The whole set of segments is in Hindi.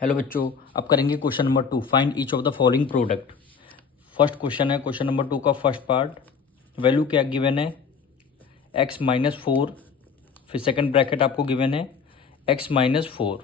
हेलो बच्चों, अब करेंगे question number 2। Find each of the following product. First question है क्वेश्चन नंबर 2 का फर्स्ट पार्ट। वैल्यू क्या गिवन है, x-4। फिर सेकंड ब्रैकेट आपको गिवन है x-4।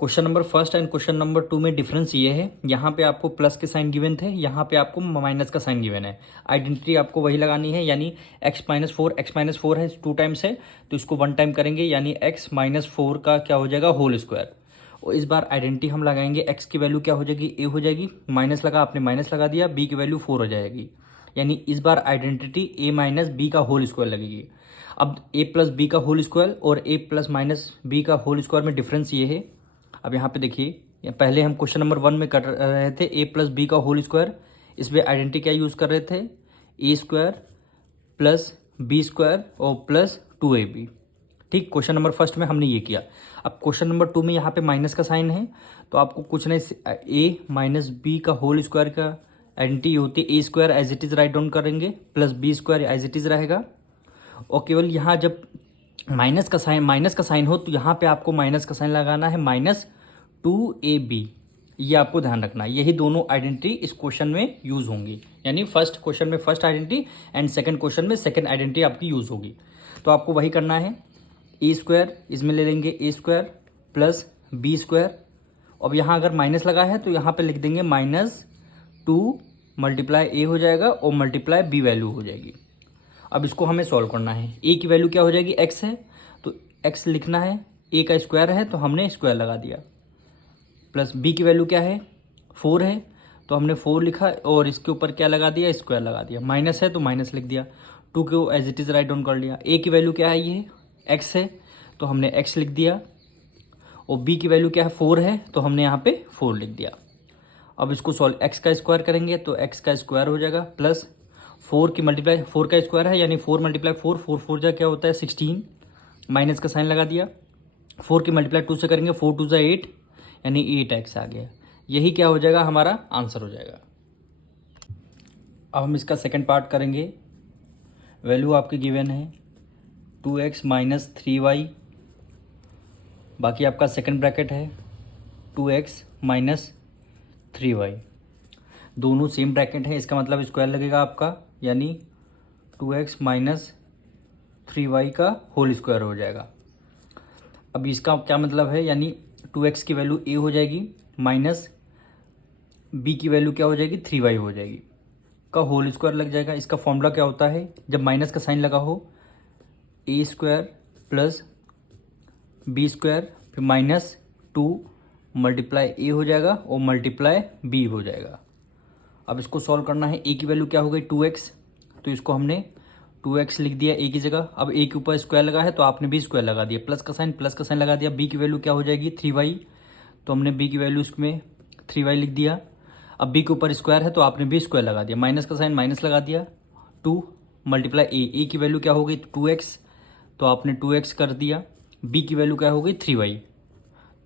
Question number first and question number 2 में डिफरेंस ये है, यहाँ पे आपको प्लस के साइन गिवन थे, यहाँ पे आपको माइनस का साइन गिवन है। आइडेंटिटी आपको वही लगानी है, यानी x-4 है, 2 टाइम्स है तो इसको 1 टाइम करेंगे, यानी x-4 का क्या हो जाएगा, होल स्क्वायर। और इस बार आइडेंटिटी हम लगाएंगे, x की वैल्यू क्या हो जाएगी, a हो जाएगी, माइनस लगा आपने माइनस लगा दिया, b की वैल्यू 4 हो जाएगी, यानी इस बार आइडेंटिटी a माइनस बी का होल स्क्वायर लगेगी। अब a प्लस बी का होल स्क्वायर और a प्लस माइनस बी का होल स्क्वायर में डिफरेंस ये है। अब यहाँ पे देखिए, पहले हम क्वेश्चन नंबर 1 में कर रहे थे a प्लस बी का होल स्क्वायर, इसमें आइडेंटिटी क्या यूज़ कर रहे थे, a square plus B square और प्लस 2ab। ठीक, क्वेश्चन नंबर फर्स्ट में हमने ये किया। अब क्वेश्चन नंबर 2 में यहाँ पे माइनस का साइन है, तो आपको कुछ नहीं, a माइनस बी का होल स्क्वायर का आइडेंटिटी होती है, a square as it is write down करेंगे, plus B square as it is रहेगा। और केवल यहाँ जब माइनस का साइन हो तो यहाँ पे आपको माइनस का साइन लगाना है, -2ab। ये आपको ध्यान रखना है, यही दोनों आइडेंटिटी इस क्वेश्चन में यूज होंगी, यानी फर्स्ट क्वेश्चन में first identity and second question में सेकंड आइडेंटिटी आपकी यूज होगी। तो आपको वही करना है, ए स्क्वायर इसमें ले लेंगे, a square plus B square. अब यहाँ अगर माइनस लगा है तो यहाँ पे लिख देंगे -2 मल्टीप्लाई a हो जाएगा और मल्टीप्लाई b वैल्यू हो जाएगी। अब इसको हमें सॉल्व करना है, a की वैल्यू क्या हो जाएगी, x है तो x लिखना है, a का स्क्वायर है तो हमने स्क्वायर लगा दिया, प्लस b की वैल्यू क्या है, 4 है तो हमने 4 लिखा और इसके ऊपर क्या लगा दिया, स्क्वायर लगा दिया, माइनस है तो माइनस लिख दिया, 2 को as it is write down कर लिया। a की वैल्यू क्या है, ये x है तो हमने x लिख दिया, और b की वैल्यू क्या है, 4 है तो हमने यहाँ पे 4 लिख दिया। अब इसको सॉल्व, x का स्क्वायर करेंगे तो x का स्क्वायर हो जाएगा, प्लस 4 की मल्टीप्लाई, 4 का स्क्वायर है यानी 4 मल्टीप्लाई 4, 4 जा क्या होता है 16, माइनस का साइन लगा दिया। 4 की मल्टीप्लाई 2 से करेंगे, 4 2 जा 8 यानी 8x आ गया। यही क्या हो जाएगा, हमारा आंसर हो जाएगा। अब हम इसका सेकेंड पार्ट करेंगे। वैल्यू आपकी गिवन है 2x माइनस 3y, बाकी आपका सेकंड ब्रैकेट है 2x माइनस 3y, दोनों सेम ब्रैकेट है, इसका मतलब स्क्वायर लगेगा आपका, यानी 2x माइनस 3y का होल स्क्वायर हो जाएगा। अब इसका क्या मतलब है, यानी 2x की वैल्यू a हो जाएगी, माइनस b की वैल्यू क्या हो जाएगी, 3y हो जाएगी, का होल स्क्वायर लग जाएगा। इसका फॉर्मूला क्या होता है, जब माइनस का साइन लगा हो, a square plus B square फिर -2 मल्टीप्लाई a हो जाएगा और मल्टीप्लाई b हो जाएगा। अब इसको सॉल्व करना है, a की वैल्यू क्या हो गई, 2x, तो इसको हमने 2x लिख दिया a की जगह। अब a के ऊपर स्क्वायर लगा है तो आपने भी स्क्वायर लगा दिया, प्लस का साइन लगा दिया। b की वैल्यू क्या हो जाएगी, 3y, तो हमने b की वैल्यू इसमें 3y लिख दिया। अब b के ऊपर स्क्वायर है तो आपने भी स्क्वायर लगा दिया, माइनस का साइन माइनस लगा दिया, 2 मल्टीप्लाई a की वैल्यू क्या हो गई 2x, तो आपने 2x कर दिया। b की वैल्यू क्या हो गई 3y,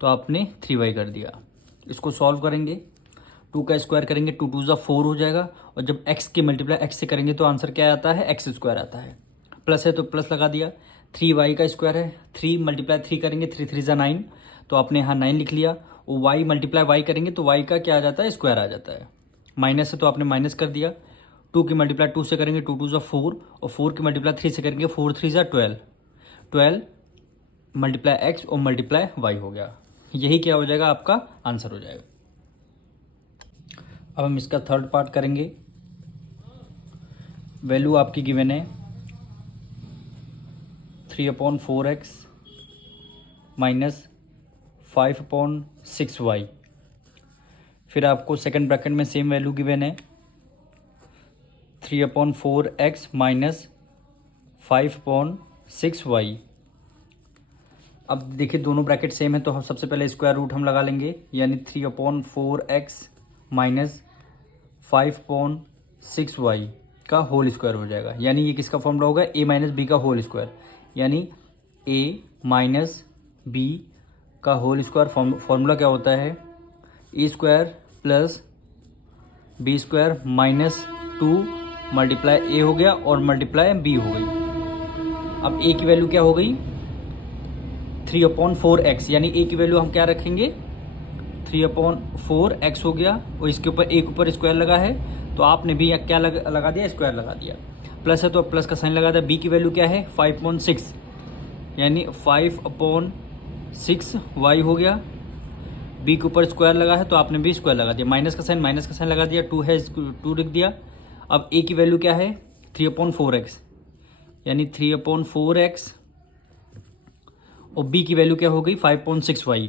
तो आपने 3y कर दिया। इसको सॉल्व करेंगे, 2 का स्क्वायर करेंगे, 2 2 जा 4 हो जाएगा, और जब x की मल्टीप्लाई x से करेंगे तो आंसर क्या आता है, x स्क्वायर आता है। प्लस है तो प्लस लगा दिया, 3y का स्क्वायर है, 3 मल्टीप्लाई 3 करेंगे, 3 3 जा 9, तो आपने यहाँ 9 लिख लिया। और y मल्टीप्लाई y करेंगे तो y का क्या आ जाता है, स्क्वायर आ जाता है। माइनस है तो आपने माइनस कर दिया, 2 की मल्टीप्लाई 2 से करेंगे, 2 2 जा 4, और 4 की मल्टीप्लाई 3 से करेंगे, 4 3 जा 12, 12 मल्टीप्लाई x और मल्टीप्लाई y हो गया। यही क्या हो जाएगा, आपका आंसर हो जाएगा। अब हम इसका थर्ड पार्ट करेंगे। वैल्यू आपकी गिवन है 3/4x माइनस 5/6y। फिर आपको सेकंड ब्रैकेट में सेम वैल्यू गिवन है 3/4x माइनस 5/6y। अब देखिए दोनों ब्रैकेट सेम है तो हम सबसे पहले स्क्वायर रूट हम लगा लेंगे, यानी 3/4x माइनस 5/6y का होल स्क्वायर हो जाएगा। यानी ये किसका फॉर्मूला होगा, a माइनस बी का होल स्क्वायर, यानी a माइनस बी का होल स्क्वायर। फॉर्मूला क्या होता है, a square plus B square minus 2 multiply a हो गया और मल्टीप्लाई b हो गई। अब a की वैल्यू क्या हो गई 3/4x, यानी a की वैल्यू हम क्या रखेंगे 3/4 x हो गया, और इसके ऊपर एक ऊपर स्क्वायर लगा है तो आपने भी क्या लगा दिया, स्क्वायर लगा दिया। प्लस है तो प्लस का साइन लगा दिया। बी की वैल्यू क्या है 5/6, यानी 5/6 y हो गया। बी के ऊपर स्क्वायर लगा है तो आपने भी स्क्वायर लगा दिया। माइनस का साइन लगा दिया, 2 है 2 लिख दिया। अब ए की वैल्यू क्या है 3/4x, यानी 3/4x, और बी की वैल्यू क्या हो गई 5/6y,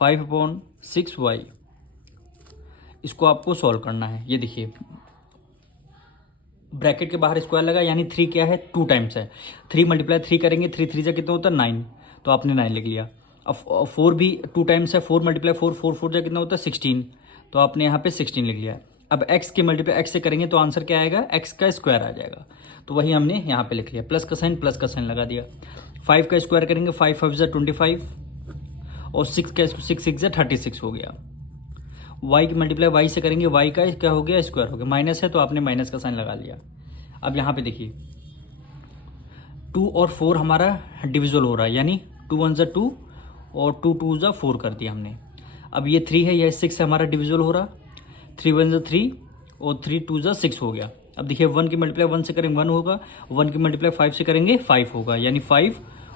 5/6y। इसको आपको सॉल्व करना है। ये देखिए ब्रैकेट के बाहर स्क्वायर लगा, यानी 3 क्या है 2 टाइम्स है। 3 × 3 करेंगे, 3 3 जा कितना होता है 9, तो आपने 9 लिख लिया। अब 4 भी 2 टाइम्स है, 4 × 4 4 4 जा कितना होता है 16, तो आपने यहाँ पे 16 लिख लिया। अब x के मल्टीप्लाई x से करेंगे तो आंसर क्या आएगा, x का स्क्वायर आ जाएगा, तो वही हमने यहाँ पे लिख लिया। प्लस का साइन लगा दिया। 5 का स्क्वायर करेंगे, 5 5 जा 25, और 6 का 6 6 जा 36 हो गया। y की मल्टीप्लाई y से करेंगे, y का क्या हो गया स्क्वायर हो गया। माइनस है तो आपने माइनस का साइन लगा लिया। अब यहाँ पे देखिए 2 और 4 हमारा डिविजल हो रहा है, यानी 2 1 जा 2 और 2 2 जा 4 कर दिया हमने। अब ये 3 है, यह 6 है, हमारा डिविजल हो रहा। 3 1 जा 3 और 3 2 जा 6 हो गया। अब देखिए 1 की मल्टीप्लाई 1 से करेंगे 1 होगा, 1 की मल्टीप्लाई 5 से करेंगे 5 होगा, यानी 5,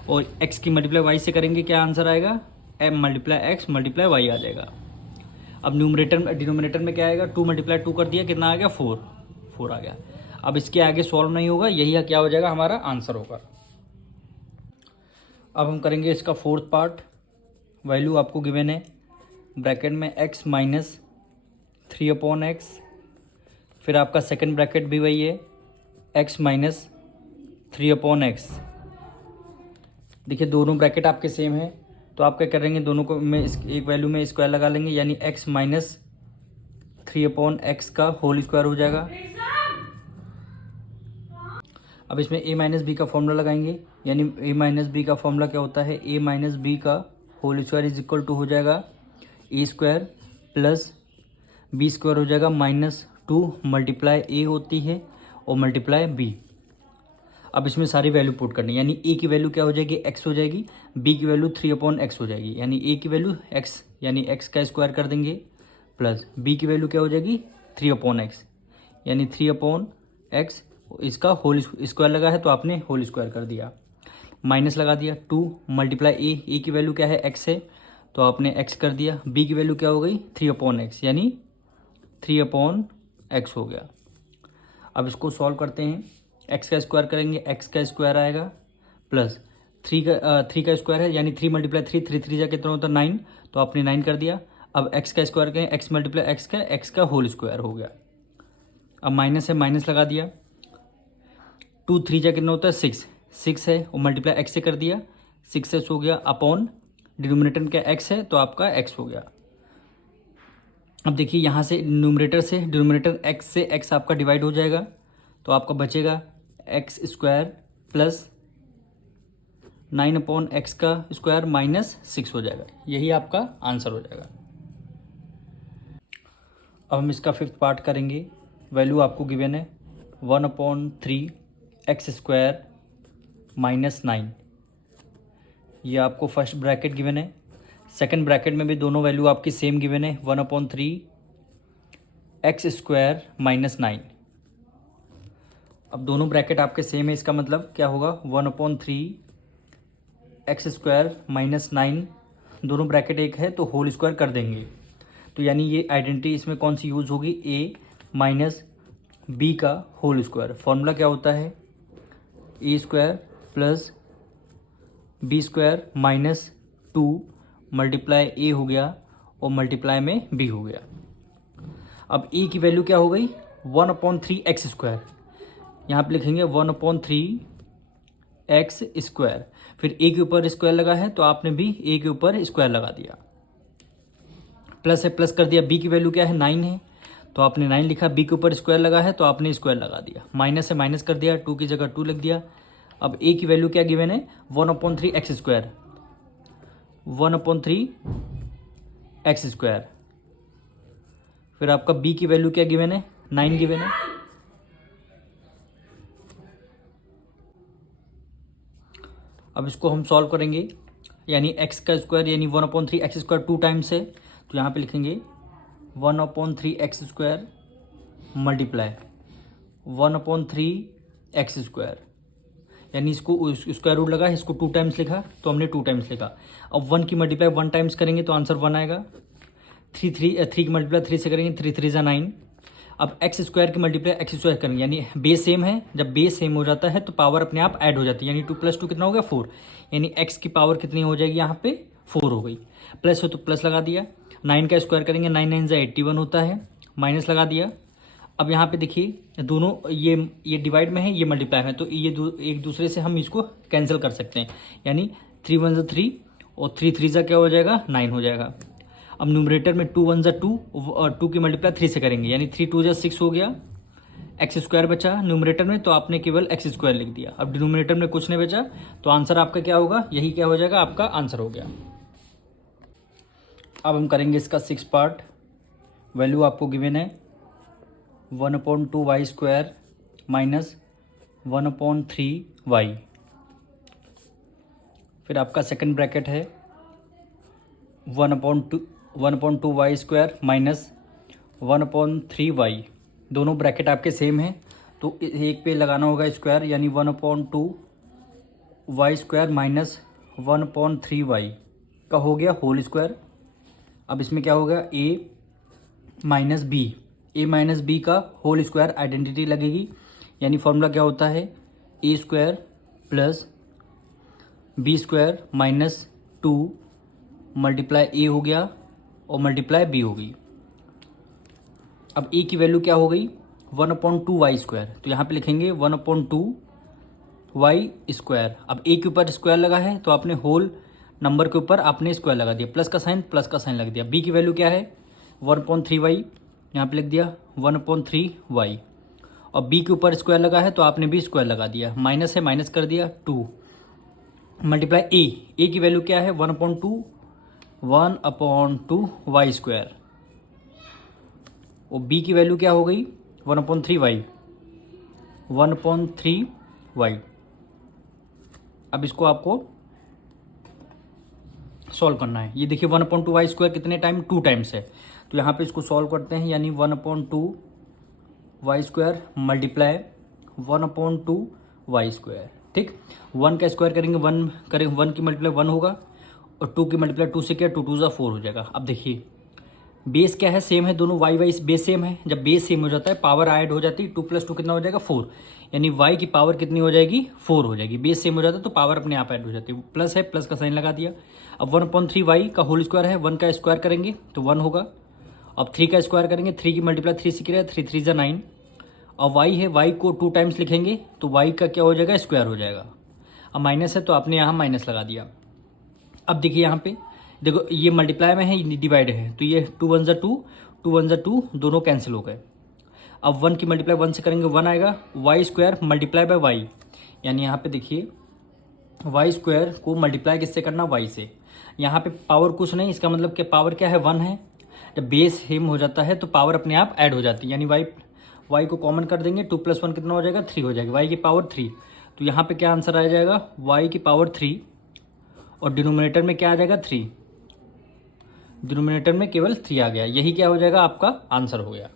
और x की मल्टीप्लाई y से करेंगे क्या आंसर आएगा, m × x × y आ जाएगा। अब डिनोमिनेटर में क्या आएगा, 2 × 2 कर दिया, कितना आ गया 4 आ गया। अब इसके आगे सॉल्व नहीं होगा, यही क्या हो जाएगा हमारा आंसर होगा। अब हम करेंगे इसका फोर्थ पार्ट। वैल्यू आपको गिवन है ब्रैकेट में x - 3/x, फिर आपका सेकंड ब्रैकेट भी वही है x - 3/x। देखिए दोनों ब्रैकेट आपके सेम है, तो आप क्या करेंगे, दोनों को में एक वैल्यू में स्क्वायर लगा लेंगे, यानी x - 3/x का होल स्क्वायर हो जाएगा। अब इसमें a - b का फॉर्मूला लगाएंगे, यानी a - b का फॉर्मूला क्या होता है, a - b का whole square is equal to हो जाएगा a square plus b square हो जाएगा -2 मल्टीप्लाई a होती है और मल्टीप्लाई b। अब इसमें सारी वैल्यू पुट करनी है, यानी a की वैल्यू क्या हो जाएगी x हो जाएगी, b की वैल्यू 3/x हो जाएगी, यानी a की वैल्यू x, यानी x का स्क्वायर कर देंगे, प्लस b की वैल्यू क्या हो जाएगी 3/x, यानी 3/x। इसका होल स्क्वायर लगा है तो आपने होल स्क्वायर कर दिया, माइनस लगा दिया। 2 मल्टीप्लाई a की वैल्यू क्या है x है, तो आपने x कर दिया। b की वैल्यू क्या हो गई 3/x, यानी 3/x हो गया। अब इसको सॉल्व करते हैं, x का स्क्वायर करेंगे, x का स्क्वायर आएगा प्लस 3 का स्क्वायर है, यानी 3 × 3 3 3 जा कितना होता है 9, तो आपने 9 कर दिया। अब x का स्क्वायर करें, x × x का होल स्क्वायर हो गया। अब माइनस है, माइनस लगा दिया। 2 3 जा कितना होता है 6 है, और मल्टीप्लाई x से कर दिया, 6x हो गया, अपॉन डिनोमिनेटर में क्या x है तो आपका x हो गया। अब देखिए यहाँ से न्यूमरेटर से डिनोमिनेटर x से x आपका डिवाइड हो जाएगा, तो आपका बचेगा x स्क्वायर प्लस 9/x का स्क्वायर -6 हो जाएगा। यही आपका आंसर हो जाएगा। अब हम इसका फिफ्थ पार्ट करेंगे। वैल्यू आपको गिवन है 1/3 x² -9। ये आपको फर्स्ट ब्रैकेट गिवन है। सेकंड ब्रैकेट में भी दोनों वैल्यू आपकी सेम गिवन है 1/3 x² -9। अब दोनों ब्रैकेट आपके सेम है, इसका मतलब क्या होगा 1/3 x² -9, दोनों ब्रैकेट एक है तो होल स्क्वायर कर देंगे, तो यानी ये आइडेंटिटी इसमें कौन सी यूज़ होगी, a - b का होल स्क्वायर। फॉर्मूला क्या होता है a² plus b² -2 multiply a हो गया और मल्टीप्लाई में b हो गया। अब a की वैल्यू क्या हो गई 1/3 x², यहाँ पे लिखेंगे 1/3 x², फिर a के ऊपर स्क्वायर लगा है तो आपने भी a के ऊपर स्क्वायर लगा दिया, प्लस है प्लस कर दिया। b की वैल्यू क्या है 9 है, तो आपने 9 लिखा, b के ऊपर स्क्वायर लगा है तो आपने स्क्वायर लगा दिया, माइनस है माइनस कर दिया, 2 की जगह 2 लिख दिया। अब a की वैल्यू क्या गिवन है 1/3 x², 1/3 x², फिर आपका b की वैल्यू क्या गिवन है 9 गिवन है। अब इसको हम सॉल्व करेंगे, यानी एक्स का स्क्वायर यानी 1/3 एक्स स्क्वायर 2 टाइम्स है, तो यहाँ पे लिखेंगे 1/3 x square multiply 1/3 x square, यानी इसको स्क्वायर रूट लगा, इसको 2 टाइम्स लिखा तो हमने 2 टाइम्स लिखा। अब 1 की मल्टीप्लाई 1 टाइम्स करेंगे तो आंसर 1 आएगा। 3 की मल्टीप्लाई 3 से करेंगे 3 3 9। अब एक्स स्क्वायर की मल्टीप्लाई एक्स स्क्वायर करेंगे, यानी बेस सेम है, जब बेस सेम हो जाता है तो पावर अपने आप ऐड हो जाती है, यानी 2 + 2 कितना हो गया 4, यानी एक्स की पावर कितनी हो जाएगी यहाँ पे 4 हो गई। प्लस हो तो प्लस लगा दिया, 9 का स्क्वायर करेंगे 9 9 × 81 होता है, माइनस लगा दिया। अब यहाँ पे देखिए दोनों ये डिवाइड में है, ये मल्टीप्लाई में है, तो ये एक दूसरे से हम इसको कैंसिल कर सकते हैं, यानी 3 1 = 3 और 3 3 क्या हो जाएगा 9 हो जाएगा। अब न्यूमरेटर में 2 1 = 2 और 2 की मल्टीप्लाई 3 से करेंगे, यानी 3 2 = 6 हो गया। एक्स स्क्वायर बचा न्यूमरेटर में, तो आपने केवल एक्स स्क्वायर लिख दिया। अब डिनोमिनेटर में कुछ नहीं बचा, तो आंसर आपका क्या होगा, यही क्या हो जाएगा, आपका आंसर हो गया। अब हम करेंगे इसका 6 पार्ट। वैल्यू आपको गिवन है 1/2 y स्क्वायर माइनस 1/3 y। फिर आपका सेकंड ब्रैकेट है 1/2 y स्क्वायर माइनस 1/3 y। दोनों ब्रैकेट आपके सेम हैं, तो एक पे लगाना होगा स्क्वायर, यानी 1/2 y स्क्वायर माइनस 1/3 y का हो गया होल स्क्वायर। अब इसमें क्या होगा a माइनस b का होल स्क्वायर आइडेंटिटी लगेगी, यानी फॉर्मूला क्या होता है a square plus b square minus 2 multiply a हो गया और मल्टीप्लाई b हो गई। अब a की वैल्यू क्या हो गई 1/2 y स्क्वायर, तो यहाँ पे लिखेंगे 1/2 y स्क्वायर। अब a के ऊपर स्क्वायर लगा है तो आपने होल नंबर के ऊपर आपने स्क्वायर लगा दिया, प्लस का साइन लग दिया। b की वैल्यू क्या है 1/3 y, यहाँ पे लिख दिया 1/3 y, और b के ऊपर स्क्वायर लगा है तो आपने भी स्क्वायर लगा दिया, माइनस है माइनस कर दिया 2 मल्टीप्लाई a की वैल्यू क्या है 1/2 y स्क्वायर, और b की वैल्यू क्या हो गई 1/3 y। अब इसको आपको सॉल्व करना है। ये देखिए 1/2 y स्क्वायर कितने टाइम 2 टाइम्स है, तो यहाँ पे इसको सॉल्व करते हैं, यानी 1/2 y square multiply 1/2 y square. ठीक, 1 का स्क्वायर करेंगे 1 की मल्टीप्लाई 1 होगा, और 2 की मल्टीप्लाई 2 से क्या 2 2 = 4 हो जाएगा। अब देखिए बेस क्या है सेम है, दोनों y बेस सेम है, जब बेस सेम हो जाता है पावर ऐड हो जाती है, 2 + 2 कितना हो जाएगा 4, यानी y की पावर कितनी हो जाएगी 4 हो जाएगी। बेस सेम हो जाता है तो पावर अपने आप ऐड हो जाती है, प्लस है प्लस का साइन लगा दिया। अब 1/3 y का होल स्क्वायर है, 1 का स्क्वायर करेंगे तो 1 होगा। अब 3 का स्क्वायर करेंगे, 3 की मल्टीप्लाई 3 से किया 3 3 = 9, और y है y को 2 टाइम्स लिखेंगे तो y का क्या हो जाएगा स्क्वायर हो जाएगा। अब माइनस है तो आपने यहाँ माइनस लगा दिया। अब देखिए यहाँ पे देखो ये मल्टीप्लाई में है, ये डिवाइड है, तो ये 2 1 = 2 2 1 = 2 दोनों कैंसिल हो गए। अब 1 की मल्टीप्लाई 1 से करेंगे 1 आएगा, y square multiply by y, यानी यहाँ पे देखिए y स्क्वायर को मल्टीप्लाई किससे करना y से। यहाँ पे पावर कुछ नहीं, इसका मतलब कि पावर क्या है 1 है, जब बेस सेम हो जाता है तो पावर अपने आप ऐड हो जाती है, यानी y को कॉमन कर देंगे, 2 + 1 कितना हो जाएगा 3 हो जाएगा, y की पावर 3। तो यहाँ पे क्या आंसर आ जाएगा y की पावर 3, और डिनोमिनेटर में क्या आ जाएगा 3, डिनोमिनेटर में केवल 3 आ गया, यही क्या हो जाएगा आपका आंसर हो गया।